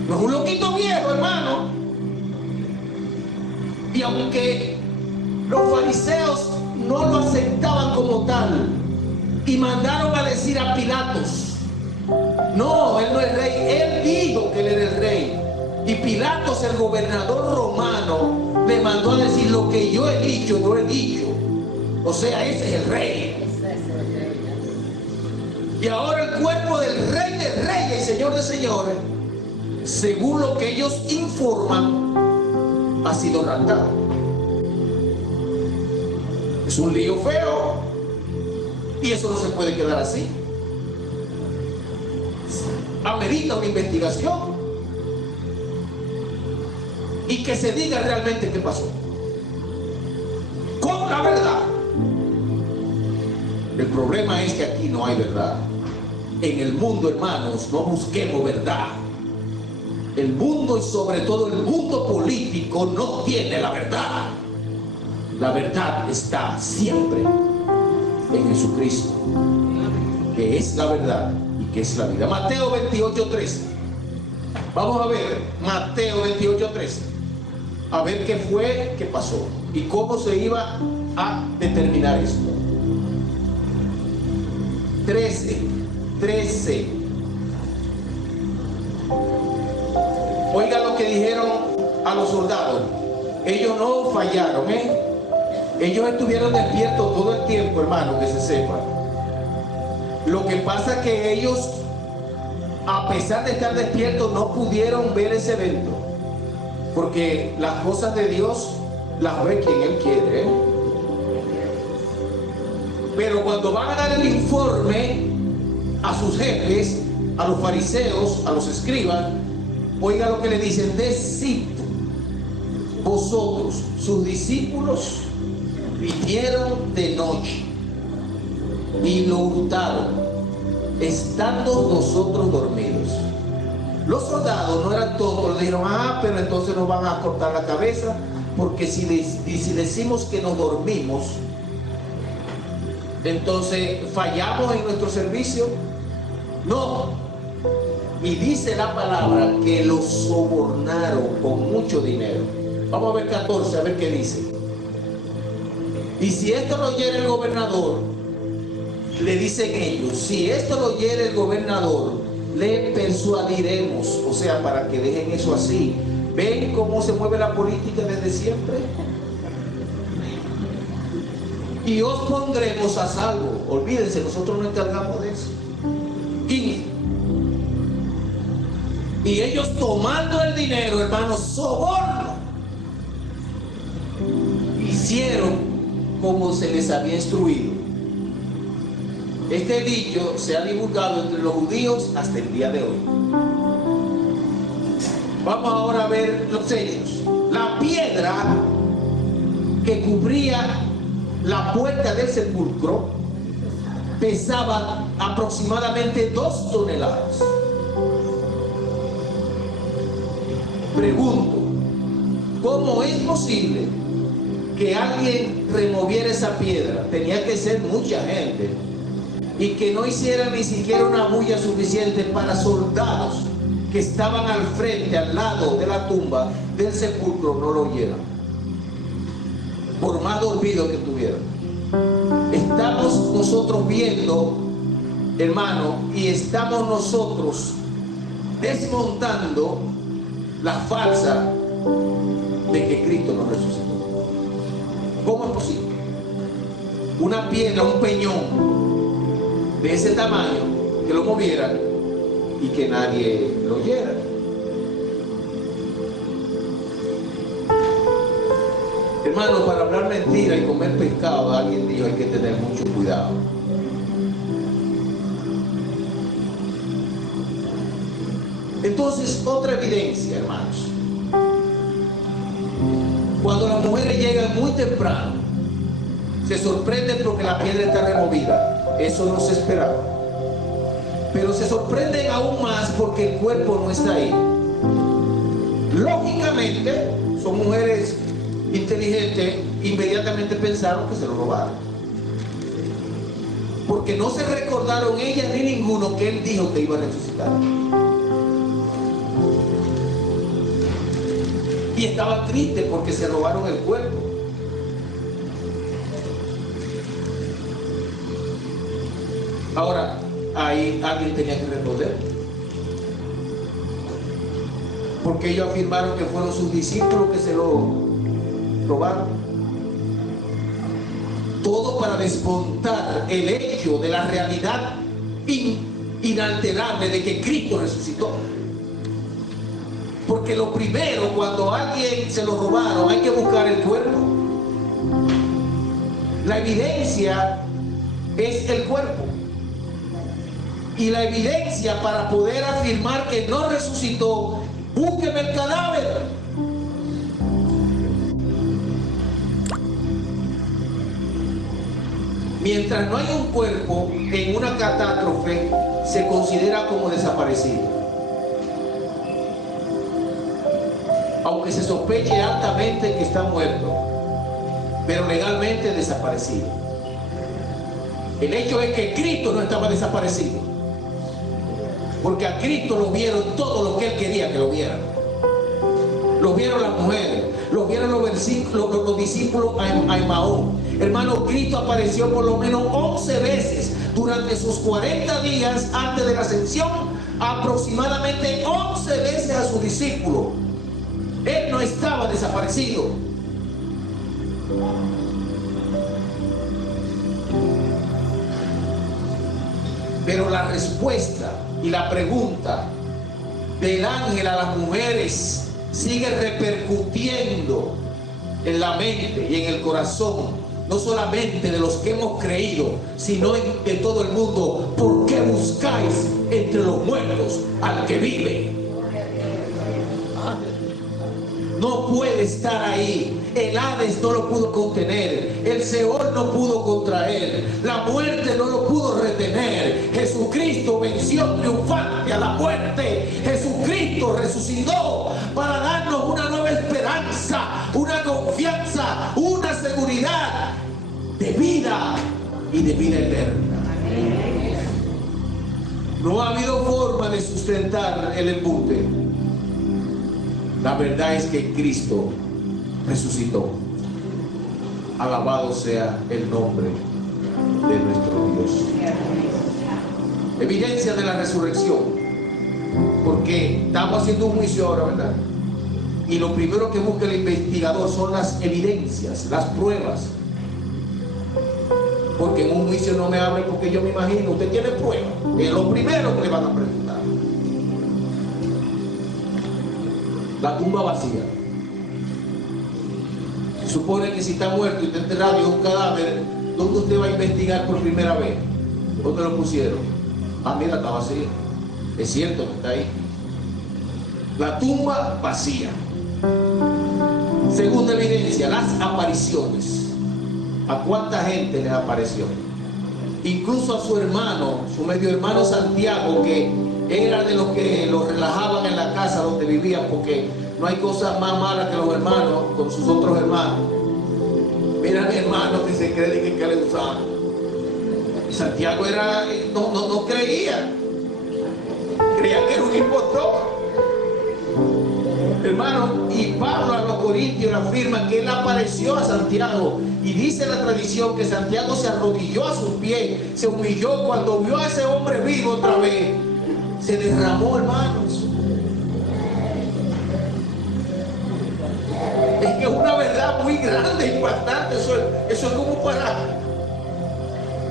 No es un loquito viejo, hermano. Y aunque los fariseos no lo aceptaban como tal, Y mandaron a decir a Pilatos: no, él no es rey. Él dijo que él era el rey. Y Pilatos, el gobernador romano, le mandó a decir: lo que yo he dicho, no he dicho. O sea, ese es el rey. Y ahora el cuerpo del rey de reyes y señor de señores, según lo que ellos informan, ha sido raptado. Es un lío feo. Y eso no se puede quedar así. Amerita una investigación y que se diga realmente qué pasó, con la verdad. El problema es que aquí no hay verdad. En el mundo, hermanos, no busquemos verdad. El mundo, y sobre todo el mundo político, no tiene la verdad. La verdad está siempre en Jesucristo, que es la verdad y que es la vida. Mateo 28:13. Vamos a ver Mateo 28:13. A ver qué fue, qué pasó y cómo se iba a determinar esto. 13. Oiga lo que dijeron a los soldados. Ellos no fallaron, ellos estuvieron despiertos todo el tiempo, hermano, que se sepa. Lo que pasa es que ellos, a pesar de estar despiertos, no pudieron ver ese evento, porque las cosas de Dios las ve quien Él quiere, Pero cuando van a dar el informe a sus jefes, a los fariseos, a los escribas, oiga lo que le dicen: decid vosotros, sus discípulos, vinieron de noche y lo hurtaron, estando nosotros dormidos. Los soldados no eran todos, le dijeron: pero entonces nos van a cortar la cabeza, porque si decimos que nos dormimos, entonces fallamos en nuestro servicio. No. Y dice la palabra que los sobornaron con mucho dinero. Vamos a ver 14, a ver qué dice. Y si esto lo oyere el gobernador, le dicen ellos, si esto lo oyere el gobernador, le persuadiremos. O sea, para que dejen eso así. ¿Ven cómo se mueve la política desde siempre? Y os pondremos a salvo. Olvídense, nosotros nos encargamos de eso. 15. Y ellos, tomando el dinero, hermanos, soborno, hicieron como se les había instruido. Este dicho se ha divulgado entre los judíos hasta el día de hoy. Vamos ahora a ver los hechos. La piedra que cubría la puerta del sepulcro pesaba aproximadamente 2 toneladas. Pregunto, ¿cómo es posible que alguien removiera esa piedra? Tenía que ser mucha gente, y que no hiciera ni siquiera una bulla suficiente para soldados que estaban al frente, al lado de la tumba del sepulcro, no lo oyeran, por más dormido que estuvieran. Estamos nosotros viendo, hermano, y estamos nosotros desmontando la farsa de que Cristo nos resucitó. ¿Cómo es posible? Una piedra, un peñón de ese tamaño, que lo movieran y que nadie lo oyera. Hermano, para hablar mentira y comer pescado, alguien dijo, hay que tener mucho cuidado. Entonces, otra evidencia, hermanos. Cuando las mujeres llegan muy temprano, se sorprenden porque la piedra está removida. Eso no se esperaba. Pero se sorprenden aún más porque el cuerpo no está ahí. Lógicamente, son mujeres inteligentes, inmediatamente pensaron que se lo robaron. Porque no se recordaron ellas ni ninguno que él dijo que iba a resucitar. Y estaban tristes porque se robaron el cuerpo. Ahora, ahí alguien tenía que responder, porque ellos afirmaron que fueron sus discípulos que se lo robaron. Todo para desmontar el hecho de la realidad inalterable de que Cristo resucitó. Porque lo primero, cuando a alguien se lo robaron, hay que buscar el cuerpo. La evidencia es el cuerpo. Y la evidencia para poder afirmar que no resucitó, búsqueme el cadáver. Mientras no hay un cuerpo en una catástrofe, se considera como desaparecido. Aunque se sospeche altamente que está muerto, pero legalmente desaparecido. El hecho es que Cristo no estaba desaparecido, porque a Cristo lo vieron todo lo que Él quería que lo vieran. Lo vieron las mujeres, lo vieron los discípulos a Emaús. Hermano, Cristo apareció por lo menos 11 veces durante sus 40 días antes de la ascensión, aproximadamente 11 veces a sus discípulos. Él no estaba desaparecido. Pero la respuesta y la pregunta del ángel a las mujeres sigue repercutiendo en la mente y en el corazón, no solamente de los que hemos creído, sino de todo el mundo. ¿Por qué buscáis entre los muertos al que vive? No puede estar ahí. El Hades no lo pudo contener, el Seol no pudo contraer, la muerte no lo pudo retener. Jesucristo venció triunfante a la muerte. Jesucristo resucitó para darnos una nueva esperanza, una confianza, una seguridad de vida y de vida eterna. No ha habido forma de sustentar el embute. La verdad es que Cristo resucitó. Alabado sea el nombre de nuestro Dios. Evidencia de la resurrección, porque estamos haciendo un juicio ahora, ¿verdad? Y lo primero que busca el investigador son las evidencias, las pruebas. Porque en un juicio no me abre, porque yo me imagino, usted tiene pruebas, es lo primero que le van a preguntar. La tumba vacía. Se supone que si está muerto y está enterrado y es un cadáver, ¿dónde usted va a investigar por primera vez? ¿Dónde lo pusieron? Ah, mira, está vacía. Es cierto que está ahí. La tumba vacía. Segunda evidencia, las apariciones. ¿A cuánta gente les apareció? Incluso a su hermano, su medio hermano Santiago, que era de los que lo relajaban en la casa donde vivían, porque no hay cosa más mala que los hermanos con sus otros hermanos. Mira mi hermano que se cree que le usaban. Santiago era, no creía. Creía que era un impostor. Hermano, y Pablo a los Corintios afirma que él apareció a Santiago, y dice la tradición que Santiago se arrodilló a sus pies, se humilló cuando vio a ese hombre vivo otra vez. Se derramó, hermanos. Es que es una verdad muy grande, impactante. Eso es como para...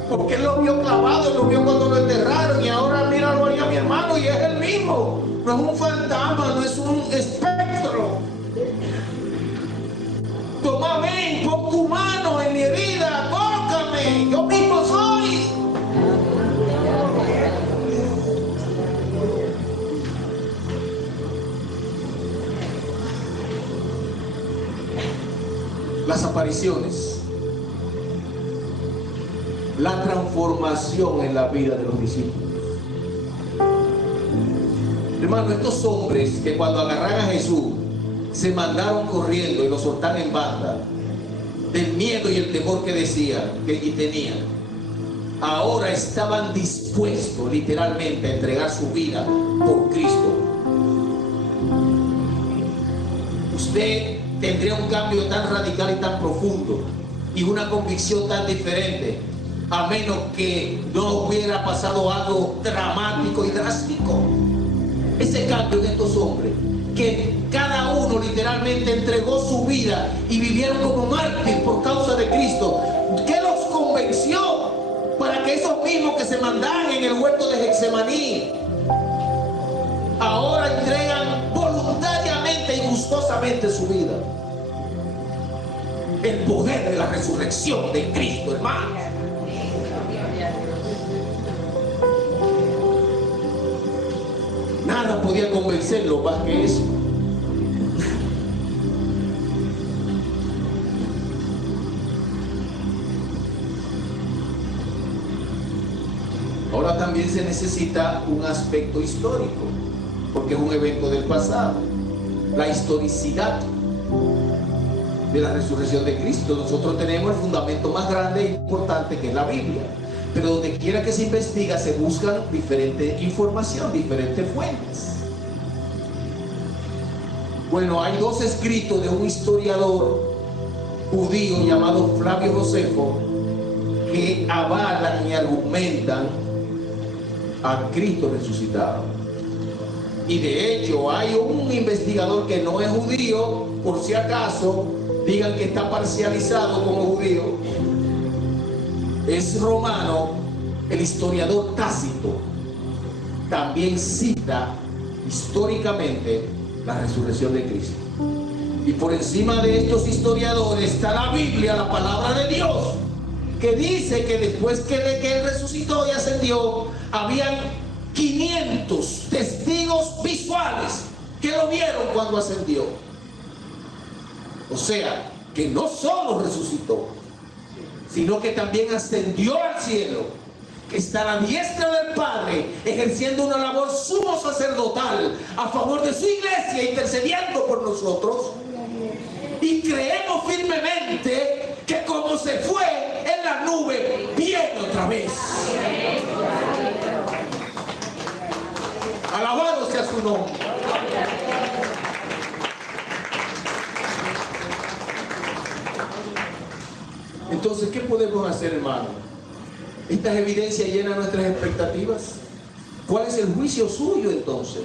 Porque él lo vio clavado, lo vio cuando lo enterraron, y ahora míralo ahí a mi hermano y es el mismo. No es un fantasma, no es un espectro. Toma, ven, pon tu mano en mi herida, tócame, yo mismo soy. Las apariciones, la transformación en la vida de los discípulos. Hermano, estos hombres que cuando agarran a Jesús se mandaron corriendo y lo soltaron en banda del miedo y el temor que decían y tenían, ahora estaban dispuestos literalmente a entregar su vida por Cristo. Usted tendría un cambio tan radical y tan profundo y una convicción tan diferente a menos que no hubiera pasado algo dramático y drástico. Ese cambio en estos hombres, que cada uno literalmente entregó su vida y vivieron como mártir por causa de Cristo, ¿qué los convenció para que esos mismos que se mandaban en el huerto de Getsemaní ahora entregan voluntariamente y gustosamente su vida? El poder de la resurrección de Cristo, hermanos. Nada podía convencerlo más que eso. Ahora también se necesita un aspecto histórico, porque es un evento del pasado. La historicidad de la resurrección de Cristo. Nosotros tenemos el fundamento más grande e importante, que es la Biblia. Pero donde quiera que se investiga, se buscan diferente información, diferentes fuentes. Bueno, hay dos escritos de un historiador judío llamado Flavio Josefo que avalan y argumentan a Cristo resucitado. Y de hecho hay un investigador que no es judío, por si acaso digan que está parcializado como judío, es romano. El historiador Tácito también cita históricamente la resurrección de Cristo. Y por encima de estos historiadores está la Biblia, la palabra de Dios, que dice que después que él resucitó y ascendió, habían 500 testigos visuales que lo vieron cuando ascendió. O sea, que no solo resucitó, sino que también ascendió al cielo, que está a la diestra del Padre, ejerciendo una labor sumo sacerdotal a favor de su iglesia, intercediendo por nosotros. Y creemos firmemente que como se fue en la nube, viene otra vez. Alabado sea su nombre. Entonces, ¿qué podemos hacer, hermano? ¿Estas evidencias llenan nuestras expectativas? ¿Cuál es el juicio suyo entonces?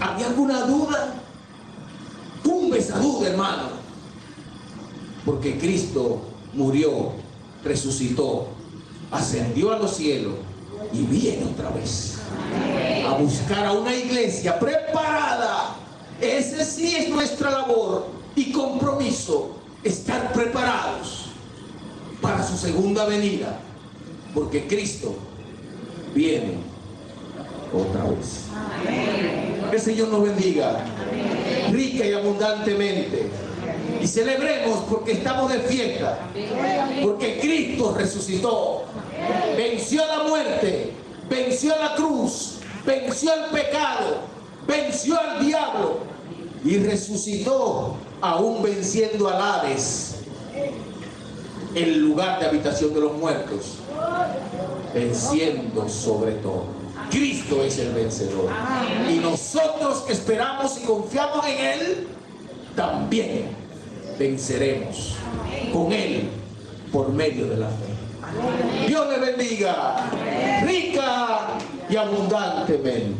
¿Había alguna duda? Tumbe esa duda, hermano. Porque Cristo murió, resucitó, ascendió a los cielos y viene otra vez a buscar a una iglesia preparada. Ese sí es nuestra labor y compromiso, estar preparados para su segunda venida, porque Cristo viene otra vez. Que el Señor nos bendiga rica y abundantemente, y celebremos porque estamos de fiesta, porque Cristo resucitó, venció la muerte, venció la cruz, venció el pecado, venció al diablo y resucitó, aún venciendo al Hades, el lugar de habitación de los muertos, venciendo sobre todo. Cristo es el vencedor. Y nosotros que esperamos y confiamos en Él, también venceremos con Él por medio de la fe. Dios le bendiga rica y abundantemente.